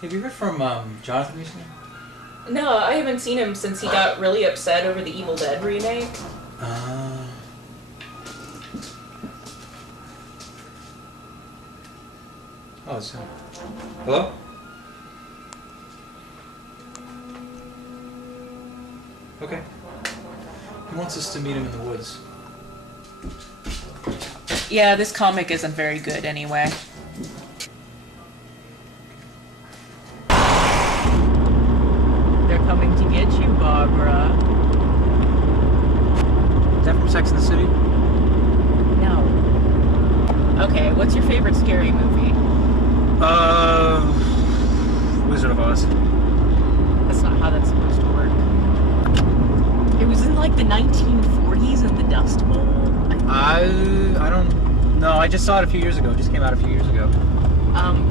Have you heard from Jonathan recently? No, I haven't seen him since he got really upset over the Evil Dead remake. Oh, it's him. Hello? Okay. He wants us to meet him in the woods. Yeah, this comic isn't very good anyway. They're coming to get you, Barbara. Is that from Sex and the City? No. Okay, what's your favorite scary movie? Wizard of Oz. That's not how that's supposed to work. It was in like the 1940s in the Dust Bowl. I don't know. I just saw it a few years ago. It just came out a few years ago.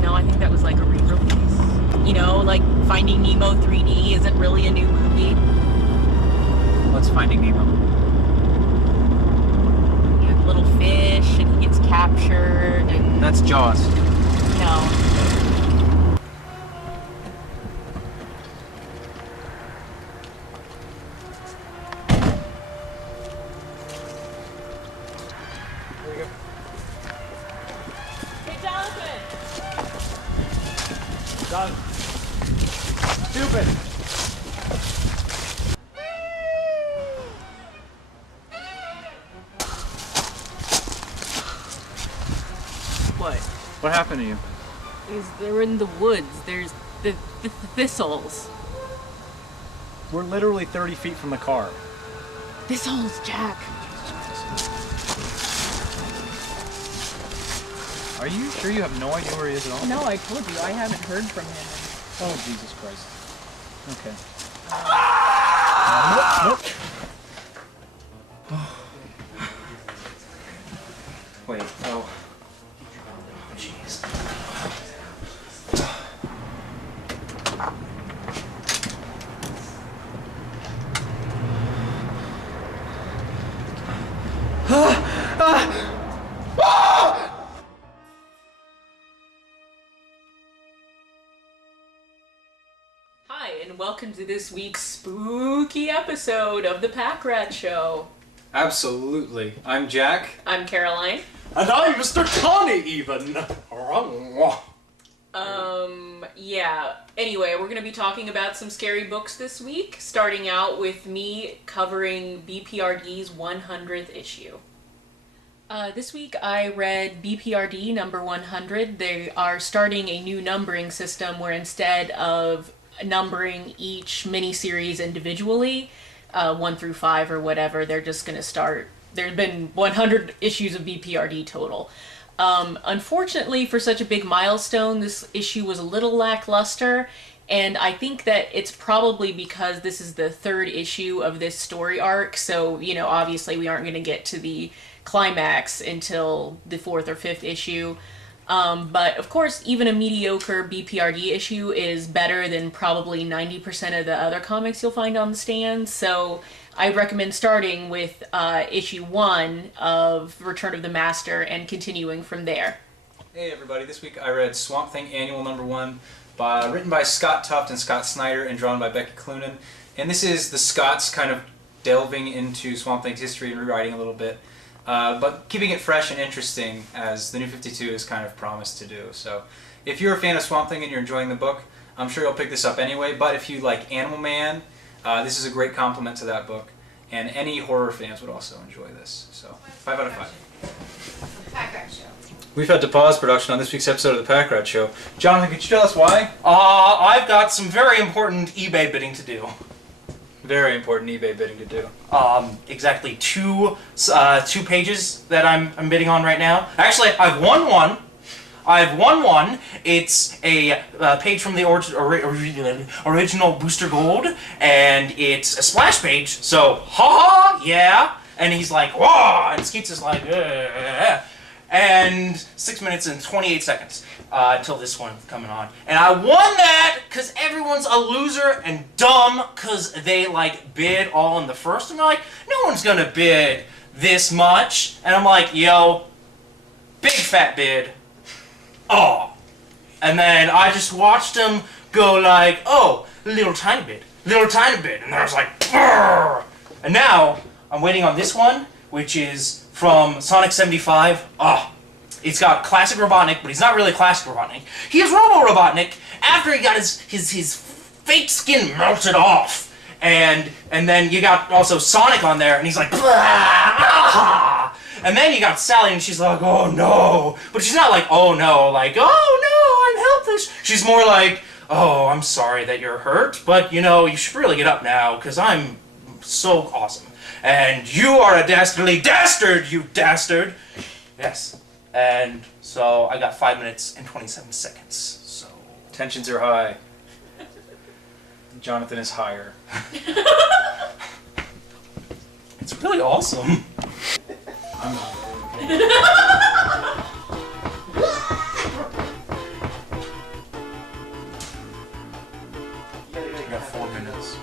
No, I think that was like a re-release. You know, like Finding Nemo 3D isn't really a new movie. What's Finding Nemo? You have little fish and he gets captured and... That's Jaws. No. Stupid! What? What happened to you? They're in the woods. There's the thistles. We're literally 30 feet from the car. Thistles, Jack. Are you sure you have no idea where he is at all? No, I told you. I haven't heard from him. Oh, Jesus Christ. Okay. Nope. Wait, oh. Jeez. Hi, and welcome to this week's spooky episode of the Packrat Show. Absolutely. I'm Jack. I'm Caroline. And I'm Mr. Connie, even. Yeah. Anyway, we're going to be talking about some scary books this week, starting out with me covering B.P.R.D's 100th issue. This week I read B.P.R.D number 100. They are starting a new numbering system where instead of numbering each miniseries individually, 1 through 5 or whatever, they're just going to start. There have been 100 issues of B.P.R.D total. Unfortunately, for such a big milestone, this issue was a little lackluster, and I think that it's probably because this is the 3rd issue of this story arc, so, you know, obviously we aren't going to get to the climax until the 4th or 5th issue. But of course, even a mediocre B.P.R.D issue is better than probably 90% of the other comics you'll find on the stands, so I recommend starting with issue 1 of Return of the Master and continuing from there. Hey everybody, this week I read Swamp Thing Annual number 1, written by Scott Tuft and Scott Snyder and drawn by Becky Cloonan. And this is the Scotts kind of delving into Swamp Thing's history and rewriting a little bit, but keeping it fresh and interesting as the New 52 is kind of promised to do. So if you're a fan of Swamp Thing and you're enjoying the book, I'm sure you'll pick this up anyway, but if you like Animal Man, this is a great compliment to that book, and any horror fans would also enjoy this. So, 5 out of 5. Packrat Show. We've had to pause production on this week's episode of the Packrat Show. Jonathan, could you tell us why? I've got some very important eBay bidding to do. Very important eBay bidding to do. Exactly two pages that I'm bidding on right now. Actually, I've won one. It's a page from the original Booster Gold, and it's a splash page, so ha, yeah. And he's like, whoa, and Skeets is like, and 6 minutes and 28 seconds till this one coming on. And I won that because everyone's a loser and dumb because they like bid all in the first, and they're like, no one's gonna bid this much. And I'm like, yo, big fat bid. Oh. And then I just watched them go like, oh, a little tiny bit, and there's like, brrr. And now I'm waiting on this one, which is from Sonic 75. It's got Classic Robotnik, but he's not really Classic Robotnik. He is Robo Robotnik after he got his fake skin melted off. And then you got also Sonic on there, and he's like, ah! And then you got Sally, and she's like, oh no. But she's not like, oh no, like, oh no, I'm helpless. She's more like, oh, I'm sorry that you're hurt, but you know, you should really get up now, because I'm so awesome. And you are a dastardly dastard, you dastard. Yes. And so I got 5 minutes and 27 seconds. So Tensions are high. Jonathan is higher. It's really awesome. I'm not. I got 4 minutes.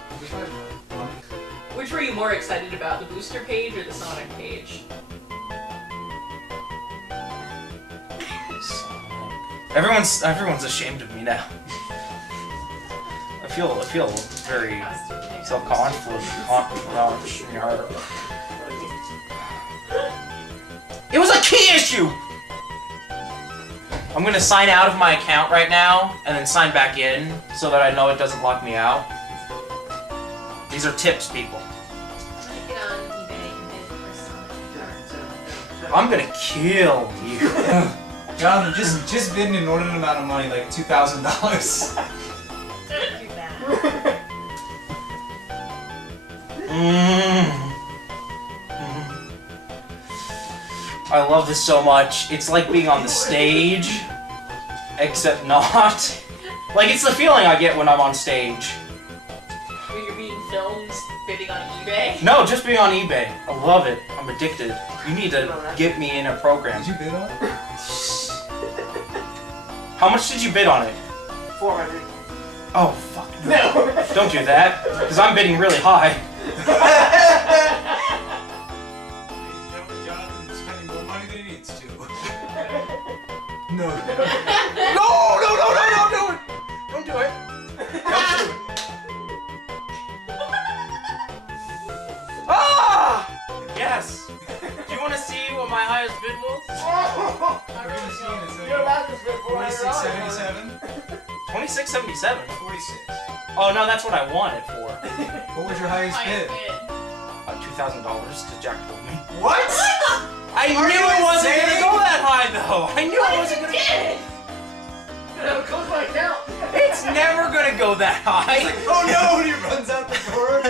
Which were you more excited about, the booster page or the Sonic page? Everyone's ashamed of me now. I feel very self-confident. It was a key issue! I'm gonna sign out of my account right now, and then sign back in, so that I know it doesn't lock me out. These are tips, people. Get on eBay and bid for Sonic. I'm gonna kill you. Jonathan, just bid an inordinate amount of money, like $2,000. Do that. I love this so much. It's like being on the stage, except not. Like, it's the feeling I get when I'm on stage. When you're being filmed bidding on eBay? No, just being on eBay. I love it. I'm addicted. You need to get me in a program. Did you bid on it? How much did you bid on it? 400. Oh, fuck. No. Don't do that, because I'm bidding really high. Jonathan's spending more money than he needs to. No, No. don't do it! Don't do it. Don't do it. Ah! Yes! Do you want to see what my highest bid was? You're allowed to spend 26.77. 26.77. 46. Oh no, that's what I want it for. What was your highest bid? $2,000 to Jack told me. What? I knew it wasn't gonna go that high though. I knew it wasn't gonna. Close my account. It's never gonna go that high. Oh no! When he runs out the door.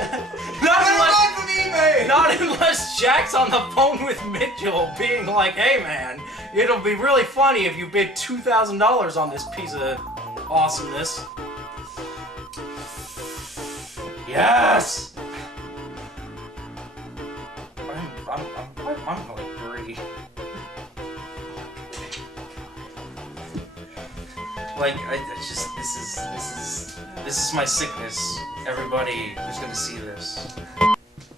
Not unless Jack's on the phone with Mitchell being like, hey man, it'll be really funny if you bid $2,000 on this piece of awesomeness. Yes! I'm going free. Like, this is my sickness. Everybody who's gonna see this.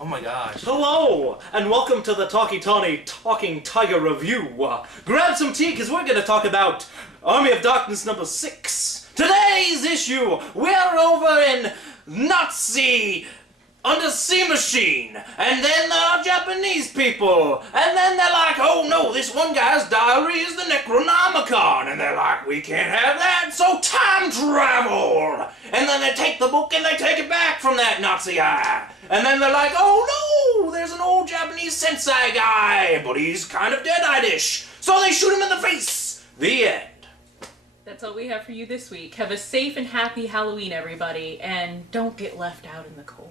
Oh my gosh. Hello, and welcome to the Talkie Tawny Talking Tiger Review. Grab some tea, because we're going to talk about Army of Darkness number 6. Today's issue, we're over in Nazi undersea machine, and then there are Japanese people, and then they're like, oh no, this one guy's diary is the Necronomicon, and they're like, we can't have that, so time travel! And then they take the book and they take it back from that Nazi guy. And then they're like, oh no, there's an old Japanese sensei guy, but he's kind of dead-eyed-ish. So they shoot him in the face. The end. That's all we have for you this week. Have a safe and happy Halloween, everybody, and don't get left out in the cold.